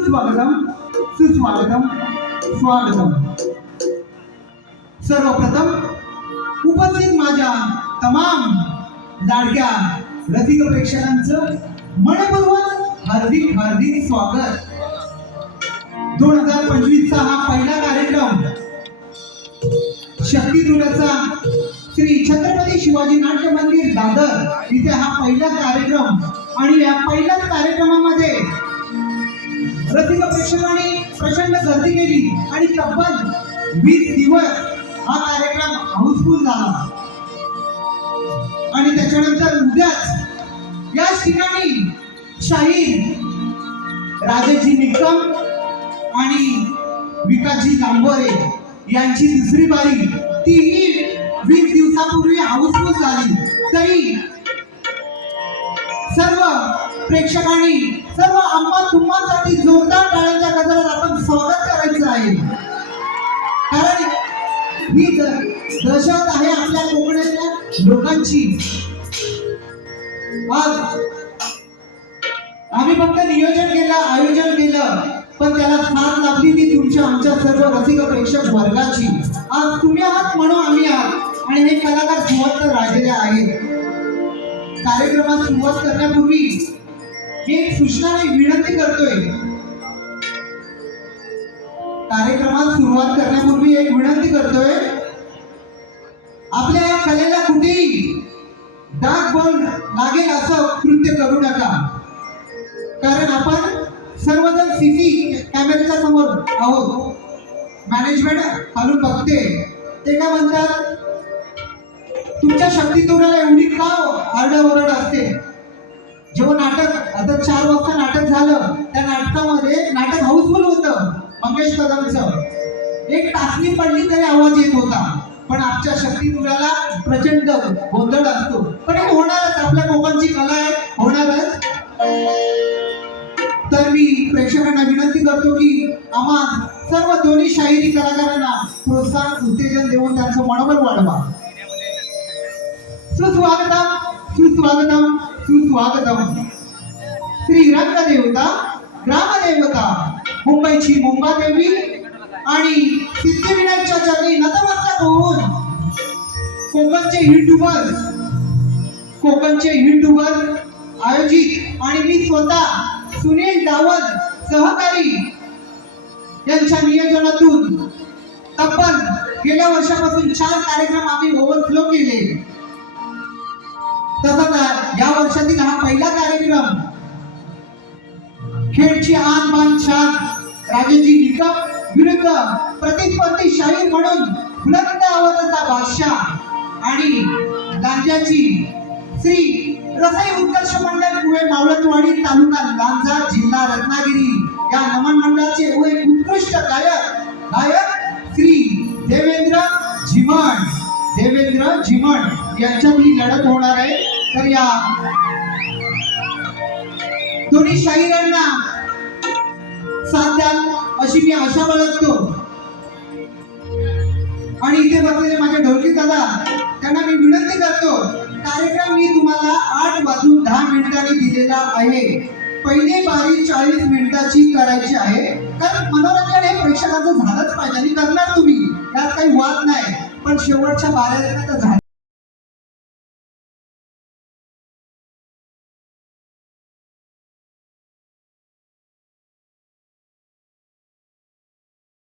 सुस्वागतम सुस्वागतम स्वागतम. सर्वप्रथम उपस्थित माझ्या तमाम लाडक्या रसिक प्रेक्षकांचं मनपूर्वक हार्दिक हार्दिक स्वागत. दोन हजार पंचवीसचा हा पहिला कार्यक्रम शक्तीदुराचा श्री छत्रपती शिवाजी नाट्य मंदिर दादर इथे हा पहिला कार्यक्रम आणि या पहिल्याच कार्यक्रमामध्ये रसिक प्रेक्षकांनी प्रचंड गर्दी केली आणि तब्बल वीस दिवस हा कार्यक्रम हाऊसफुल झाला. आणि त्याच्यानंतर उद्याच याच ठिकाणी शाहीर राजेजी निकम आणि विकासजी जांभोरे यांची दुसरी बारी तीही वीस दिवसापूर्वी हाऊसफुल झाली. तरी सर्व प्रेक्षकांनी सर्व आम्हा तुम्हासाठी जोरदार टाळ्यांच्या गजरात आपण स्वागत करायचं आहे. कारण ही दहशत आहे आपल्या कोकणातल्या लोकांची. आज आम्ही फक्त नियोजन केलं आयोजन केलं पण त्याला साथ लाभली ती तुमच्या आमच्या सर्व रसिक प्रेक्षक वर्गाची. आज तुम्ही आहात म्हणून आम्ही आहात. आणि हे कलाकार सुवस्त राहिलेले आहेत. कार्यक्रमात सुरुवात करण्यापूर्वी मी एक सूचना विनंती करतोय. कार्यक्रमात सुरुवात करण्यापूर्वी एक विनंती करतोय. आपल्या या कलेला कुठेही डाग बोल लागेल असं कृत्य करू नका. कारण आपण सर्वजण सीसी कॅमेऱ्याच्या समोर आहोत. मॅनेजमेंट खालून बघते. ते काय म्हणतात? तुमच्या शक्ती तोराला एवढी का आरडाओरड नाटक चार वाजता नाटक झालं. त्या नाटकामध्ये नाटक हाऊसफुल होतं मंगेश कदमचं एक टाचणी पडली तरी आवाज येत होता. पण आमच्या शक्तीपुराला प्रचंड गोंधळ असतो. पण हे होणारच आपल्या कोकणची कला आहे होणारच. तर मी प्रेक्षकांना विनंती करतो की आम्हा सर्व दोन्ही शाहिरी कलाकारांना प्रोत्साहन उत्तेजन देऊन त्यांचं मनोबल वाढवा. सुस्वागतम सुस्वागतम सुस्वागतम. श्री रंगदेवता ग्रामदेवता मुंबईची मुंबादेवी आणि सिद्धिविनायकच्या चरणी नतमस्तक होऊन कोकणचे युट्यूबर कोकणचे युट्यूबर आयोजित आणि मी स्वतः सुनील दावत सहकारी यांच्या नियोजनातून तब्बल गेल्या वर्षापासून चार कार्यक्रम आम्ही ओव्हरफ्लो केले. तसंच या वर्षातील हा पहिला कार्यक्रम खेळची आन बान छान राजाजी निकम विरुद्ध प्रतिस्पर्धी शाहीर म्हणून बुलंद आवाजाचा बादशाह. आणि लांजाची श्री रसाई उत्कर्ष मंडळ कुवे मावळतवाडी तालुका लांजा जिल्हा रत्नागिरी. या नमन मंडळाचे एक उत्कृष्ट गायक गायक श्री देवेंद्र झिमण देवेंद्र झिमण यांच्यात ही लढत होणार आहे. तर या दोन्ही शाहिरांना साथ द्याल अशी मी आशा बाळगतो. आणि इथे बसलेले माझे ढोलकी दादा त्यांना मी विनंती करतो कार्यक्रम मी तुम्हाला आठ वाजून दहा मिनिटांनी दिलेला आहे. पहिली बारी चाळीस मिनिटाची करायची आहे. कारण मनोरंजन हे प्रेक्षकाचं झालंच पाहिजे आणि करणार तुम्ही. यात काही वाद नाही. पण शेवटच्या बाऱ्या तर झालं.